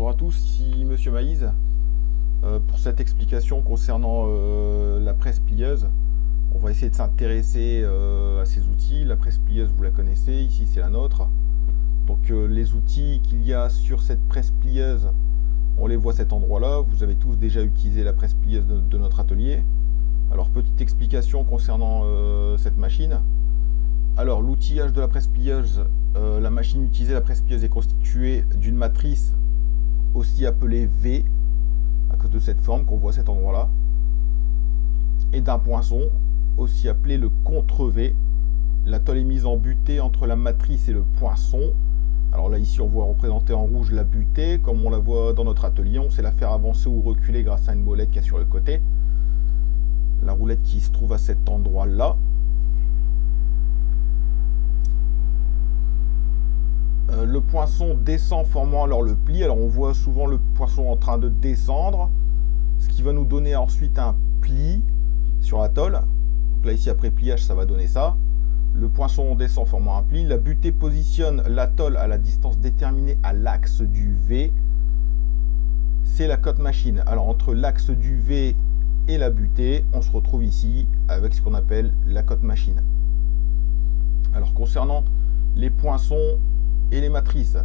Bonjour à tous, ici Monsieur Maïs. Pour cette explication concernant la presse plieuse, on va essayer de s'intéresser à ces outils. La presse plieuse, vous la connaissez, ici c'est la nôtre. Donc les outils qu'il y a sur cette presse plieuse, on les voit à cet endroit-là. Vous avez tous déjà utilisé la presse plieuse de notre atelier. Alors petite explication concernant cette machine. Alors l'outillage de la presse plieuse, la machine utilisée, la presse plieuse est constituée d'une matrice aussi appelée V, à cause de cette forme qu'on voit à cet endroit-là, et d'un poinçon, aussi appelé le contre-V. La tôle est mise en butée entre la matrice et le poinçon. Alors là, ici, on voit représenter en rouge la butée, comme on la voit dans notre atelier. On sait la faire avancer ou reculer grâce à une molette qui est sur le côté. La roulette qui se trouve à cet endroit-là. Le poinçon descend formant alors le pli. Alors on voit souvent le poinçon en train de descendre, ce qui va nous donner ensuite un pli sur la tôle. Donc là ici après pliage ça va donner ça. Le poinçon descend formant un pli. La butée positionne la tôle à la distance déterminée à l'axe du V. C'est la cote machine. Alors entre l'axe du V et la butée, on se retrouve ici avec ce qu'on appelle la cote machine. Alors concernant les poinçons et les matrices.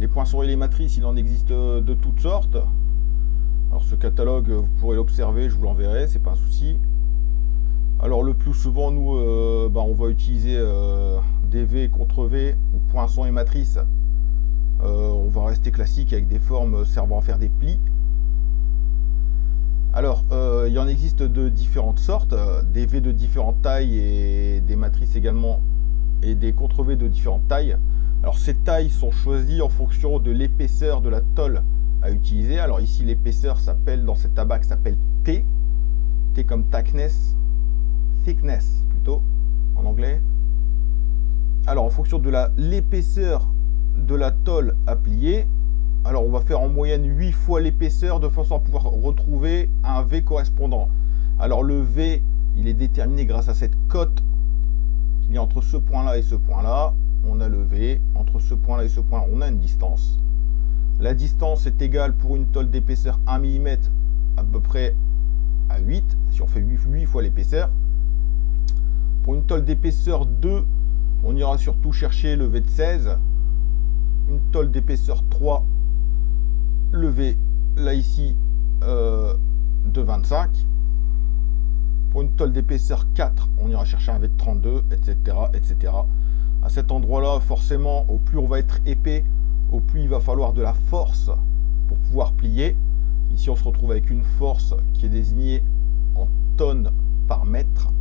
Les poinçons et les matrices, il en existe de toutes sortes. Alors ce catalogue, vous pourrez l'observer, je vous l'enverrai, c'est pas un souci. Alors le plus souvent, nous, on va utiliser des V contre V ou poinçons et matrices. On va rester classique avec des formes servant à faire des plis. Alors, il en existe de différentes sortes, des V de différentes tailles et des matrices également, et des contre V de différentes tailles. Alors ces tailles sont choisies en fonction de l'épaisseur de la tôle à utiliser. Alors ici l'épaisseur s'appelle, dans cette tabac s'appelle T. T comme thickness plutôt en anglais. Alors en fonction de l'épaisseur de la tôle à plier, alors on va faire en moyenne 8 fois l'épaisseur de façon à pouvoir retrouver un V correspondant. Alors le V, il est déterminé grâce à cette cote qu'il y a entre ce point-là et ce point-là. On a le V, entre ce point-là et ce point-là, on a une distance. La distance est égale pour une tôle d'épaisseur 1 mm à peu près à 8, si on fait 8 fois l'épaisseur. Pour une tôle d'épaisseur 2, on ira surtout chercher le V de 16. Une tôle d'épaisseur 3, le V, là ici, de 25. Pour une tôle d'épaisseur 4, on ira chercher un V de 32, etc., etc. À cet endroit-là, forcément, au plus on va être épais, au plus il va falloir de la force pour pouvoir plier. Ici, on se retrouve avec une force qui est désignée en tonnes par mètre.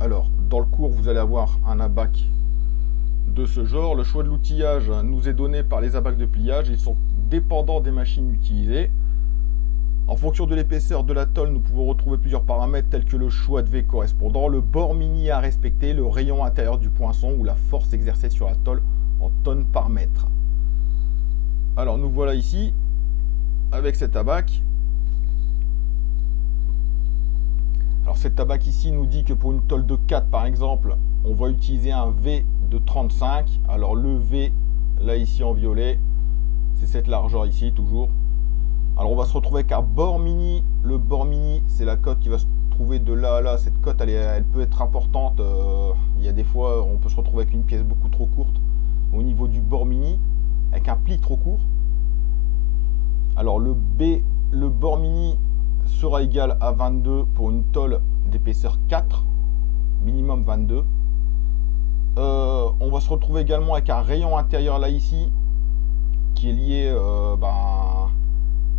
Alors, dans le cours, vous allez avoir un abac de ce genre. Le choix de l'outillage nous est donné par les abacs de pliage. Ils sont dépendants des machines utilisées. En fonction de l'épaisseur de la tôle, nous pouvons retrouver plusieurs paramètres tels que le choix de V correspondant, le bord mini à respecter, le rayon intérieur du poinçon ou la force exercée sur la tôle en tonnes par mètre. Alors nous voilà ici avec cet abac. Alors cet abac ici nous dit que pour une tôle de 4 par exemple, on va utiliser un V de 35. Alors le V, là ici en violet, c'est cette largeur ici toujours. Alors on va se retrouver avec un bord mini. Le bord mini, c'est la cote qui va se trouver de là à là. Cette cote, elle peut être importante. Il y a des fois, on peut se retrouver avec une pièce beaucoup trop courte au niveau du bord mini, avec un pli trop court. Alors le bord mini sera égal à 22 pour une tôle d'épaisseur 4, minimum 22. On va se retrouver également avec un rayon intérieur là ici, qui est lié...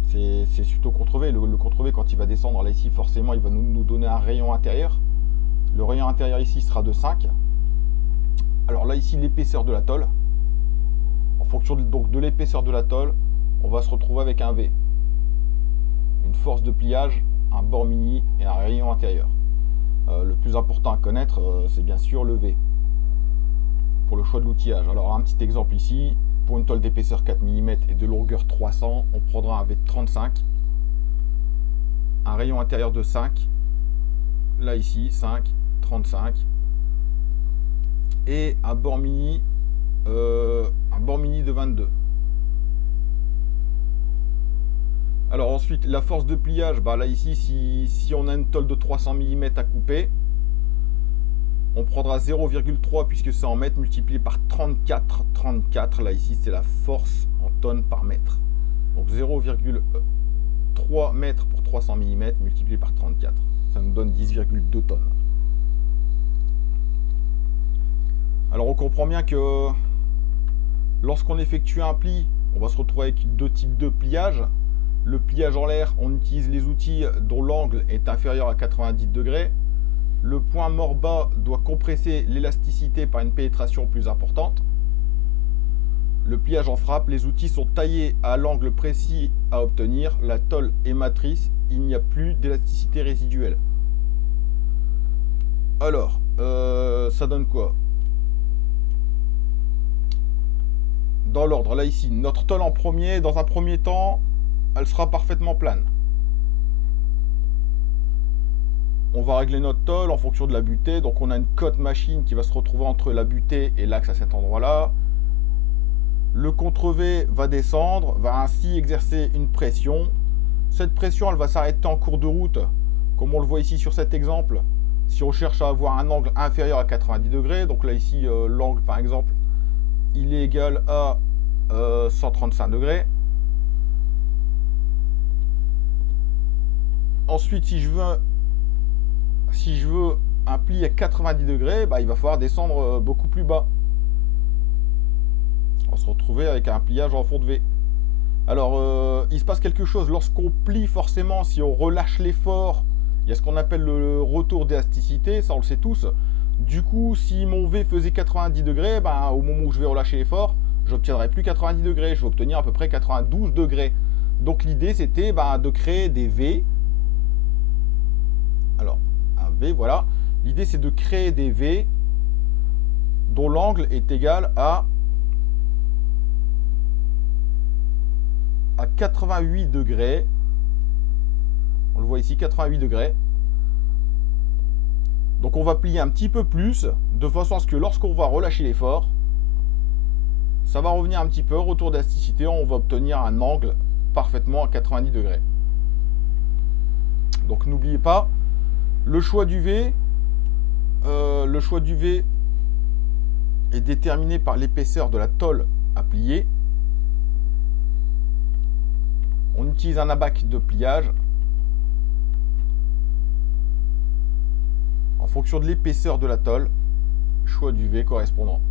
c'est suite au contre-V. Le contre-V, quand il va descendre là ici, forcément, il va nous donner un rayon intérieur. Le rayon intérieur ici sera de 5. Alors là, ici, l'épaisseur de la tôle. En fonction donc de l'épaisseur de la tôle, on va se retrouver avec un V. Une force de pliage, un bord mini et un rayon intérieur. Le plus important à connaître, c'est bien sûr le V. Pour le choix de l'outillage. Alors, un petit exemple ici. Pour une tôle d'épaisseur 4 mm et de longueur 300, on prendra un V de 35, un rayon intérieur de 5, là ici 5, 35, et un bord mini de 22. Alors ensuite, la force de pliage, bah là ici, si on a une tôle de 300 mm à couper, on prendra 0,3 puisque c'est en mètres multiplié par 34. 34, là ici, c'est la force en tonnes par mètre. Donc 0,3 mètres pour 300 mm multiplié par 34. Ça nous donne 10,2 tonnes. Alors on comprend bien que lorsqu'on effectue un pli, on va se retrouver avec deux types de pliage. Le pliage en l'air, on utilise les outils dont l'angle est inférieur à 90 degrés. Le point mort bas doit compresser l'élasticité par une pénétration plus importante. Le pliage en frappe, les outils sont taillés à l'angle précis à obtenir. La tôle est matrice, il n'y a plus d'élasticité résiduelle. Alors, ça donne quoi? Dans l'ordre, là ici, notre tôle en premier, dans un premier temps, elle sera parfaitement plane. On va régler notre tôle en fonction de la butée. Donc on a une cote machine qui va se retrouver entre la butée et l'axe à cet endroit-là. Le contre-V va descendre, va ainsi exercer une pression. Cette pression, elle va s'arrêter en cours de route, comme on le voit ici sur cet exemple. Si on cherche à avoir un angle inférieur à 90 degrés, donc là ici, l'angle par exemple, il est égal à 135 degrés. Ensuite, si je veux un pli à 90 degrés, bah, il va falloir descendre beaucoup plus bas. On va se retrouver avec un pliage en fond de V. Alors, il se passe quelque chose. Lorsqu'on plie, forcément, si on relâche l'effort, il y a ce qu'on appelle le retour d'élasticité, ça on le sait tous. Du coup, si mon V faisait 90 degrés, bah, au moment où je vais relâcher l'effort, j'obtiendrai plus 90 degrés, je vais obtenir à peu près 92 degrés. Donc l'idée, c'était bah, de créer des V. Alors, un V, voilà. L'idée, c'est de créer des V dont l'angle est égal à 88 degrés. On le voit ici, 88 degrés. Donc on va plier un petit peu plus, de façon à ce que lorsqu'on va relâcher l'effort, ça va revenir un petit peu, retour d'élasticité, on va obtenir un angle parfaitement à 90 degrés. Donc n'oubliez pas, le choix du V est déterminé par l'épaisseur de la tôle à plier. On utilise un abac de pliage en fonction de l'épaisseur de la tôle, choix du V correspondant.